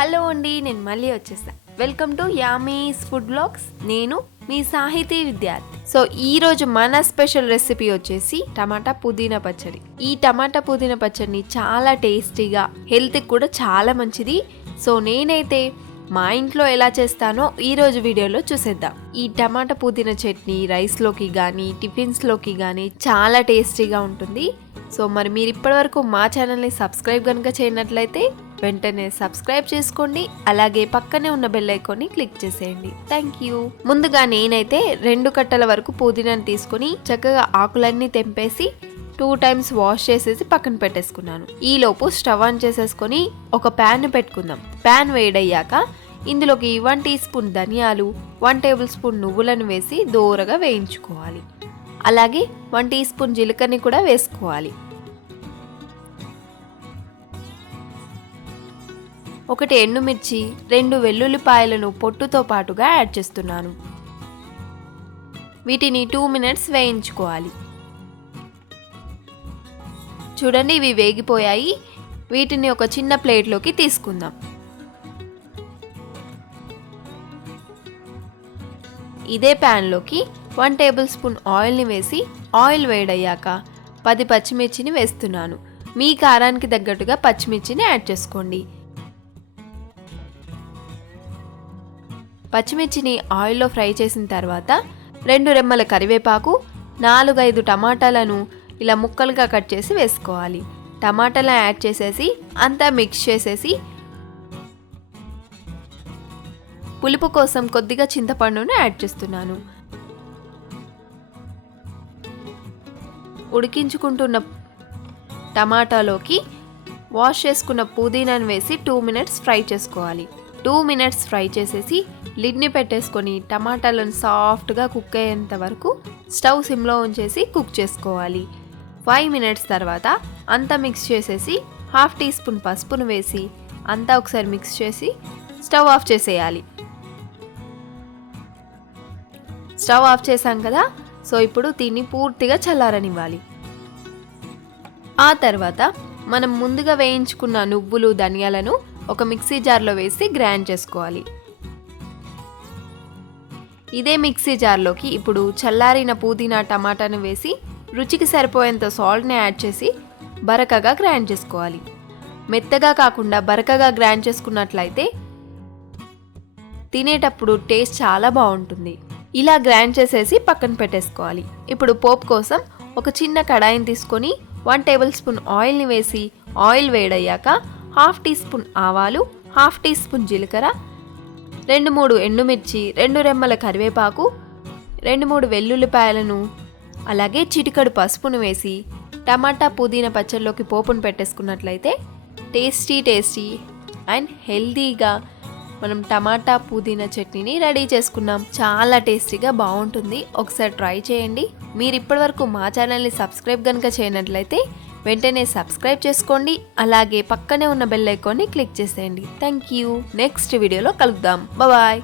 Hello అండి నేను మళ్ళీ వచ్చేసా. Welcome to yummy's food blogs నేను మీ సాహితీ విద్యార్థి. సో ఈ రోజు మన స్పెషల్ రెసిపీ వచ్చేసి టమాటా పుదీనా పచ్చడి. ఈ టమాటా పుదీనా పచ్చడిని చాలా టేస్టీగా హెల్త్కి కూడా చాలా మంచిది. సో నేనైతే మా ఇంట్లో ఎలా చేస్తానో ఈ రోజు వీడియోలో చూసేద్దాం. ఈ టమాటా పుదీనా చట్నీ రైస్లోకి కానీ టిఫిన్స్లోకి కానీ చాలా టేస్టీగా ఉంటుంది. సో మరి మీరు ఇప్పటివరకు మా ఛానల్ని సబ్స్క్రైబ్ కనుక చేయనట్లయితే వెంటనే సబ్స్క్రైబ్ చేసుకోండి. అలాగే పక్కనే ఉన్న బెల్ ఐకాన్ని క్లిక్ చేసేయండి. థ్యాంక్ యూ ముందుగా నేనైతే రెండు కట్టల వరకు పుదీనాను తీసుకొని చక్కగా ఆకులన్నీ తెంపేసి టూ టైమ్స్ వాష్ చేసేసి పక్కన పెట్టేసుకున్నాను. ఈలోపు స్టవ్ ఆన్ చేసేసుకొని ఒక ప్యాన్ పెట్టుకుందాం. ప్యాన్ వేడయ్యాక ఇందులోకి వన్ టీ స్పూన్ ధనియాలు వన్ టేబుల్ స్పూన్ నువ్వులను వేసి దోరగా వేయించుకోవాలి. అలాగే వన్ టీ స్పూన్ జీలకర్రని కూడా వేసుకోవాలి. ఒకటి ఎండుమిర్చి రెండు వెల్లుల్లిపాయలను పొట్టుతో పాటుగా యాడ్ చేస్తున్నాను. వీటిని టూ మినిట్స్ వేయించుకోవాలి. చూడండి ఇవి వేగిపోయాయి. వీటిని ఒక చిన్న ప్లేట్లోకి తీసుకుందాం. ఇదే ప్యాన్లోకి వన్ టేబుల్ స్పూన్ ఆయిల్ని వేసి ఆయిల్ వేడయ్యాక పది పచ్చిమిర్చిని వేస్తున్నాను. మీ కారానికి తగ్గట్టుగా పచ్చిమిర్చిని యాడ్ చేసుకోండి. పచ్చిమిర్చిని ఆయిల్లో ఫ్రై చేసిన తర్వాత రెండు రెమ్మల కరివేపాకు నాలుగైదు టమాటాలను ఇలా ముక్కలుగా కట్ చేసి వేసుకోవాలి. టమాటాలను యాడ్ చేసేసి అంతా మిక్స్ చేసేసి పులుపు కోసం కొద్దిగా చింతపండును యాడ్ చేస్తున్నాను. ఉడికించుకుంటున్న టమాటాలోకి వాష్ చేసుకున్న పుదీనాను వేసి టూ మినిట్స్ ఫ్రై చేసుకోవాలి. టూ మినిట్స్ ఫ్రై చేసేసి లిడ్ని పెట్టేసుకొని టమాటాలను సాఫ్ట్గా కుక్ అయ్యేంత వరకు స్టవ్ సిమ్లో ఉంచేసి కుక్ చేసుకోవాలి. ఫైవ్ మినిట్స్ తర్వాత అంతా మిక్స్ చేసేసి హాఫ్ టీ స్పూన్ పసుపును వేసి అంతా ఒకసారి మిక్స్ చేసి స్టవ్ ఆఫ్ చేసేయాలి. స్టవ్ ఆఫ్ చేసాం కదా? సో ఇప్పుడు దీన్ని పూర్తిగా చల్లారనివ్వాలి. ఆ తర్వాత మనం ముందుగా వేయించుకున్న నువ్వులు ధనియాలను ఒక మిక్సీ జార్లో వేసి గ్రైండ్ చేసుకోవాలి. ఇదే మిక్సీ జార్లోకి ఇప్పుడు చల్లారిన పుదీనా టమాటాను వేసి రుచికి సరిపోయేంత సాల్ట్ని యాడ్ చేసి బరకగా గ్రైండ్ చేసుకోవాలి. మెత్తగా కాకుండా బరకగా గ్రైండ్ చేసుకున్నట్లయితే తినేటప్పుడు టేస్ట్ చాలా బాగుంటుంది. ఇలా గ్రైండ్ చేసేసి పక్కన పెట్టేసుకోవాలి. ఇప్పుడు పోపు కోసం ఒక చిన్న కడాయిని తీసుకొని వన్ టేబుల్ స్పూన్ ఆయిల్ని వేసి ఆయిల్ వేడయ్యాక హాఫ్ టీ స్పూన్ ఆవాలు హాఫ్ టీ స్పూన్ జీలకర్ర రెండు మూడు ఎండుమిర్చి రెండు రెమ్మల కరివేపాకు రెండు మూడు వెల్లుల్లిపాయలను అలాగే చిటికడు పసుపును వేసి టమాటా పుదీనా పచ్చళ్ళలోకి పోపును పెట్టేసుకున్నట్లయితే టేస్టీ టేస్టీ అండ్ హెల్తీగా మనం టమాటా పుదీనా చట్నీని రెడీ చేసుకున్నాం. చాలా టేస్టీగా బాగుంటుంది. ఒకసారి ట్రై చేయండి. మీరు ఇప్పటివరకు మా ఛానల్ని సబ్స్క్రైబ్ కనుక చేయనట్లయితే వెంటనే సబ్స్క్రైబ్ చేసుకోండి అలాగే పక్కనే ఉన్న బెల్ ఐకాన్ని క్లిక్ చేసేయండి. Thank you. నెక్స్ట్ వీడియోలో కలుద్దాం. బాయ్.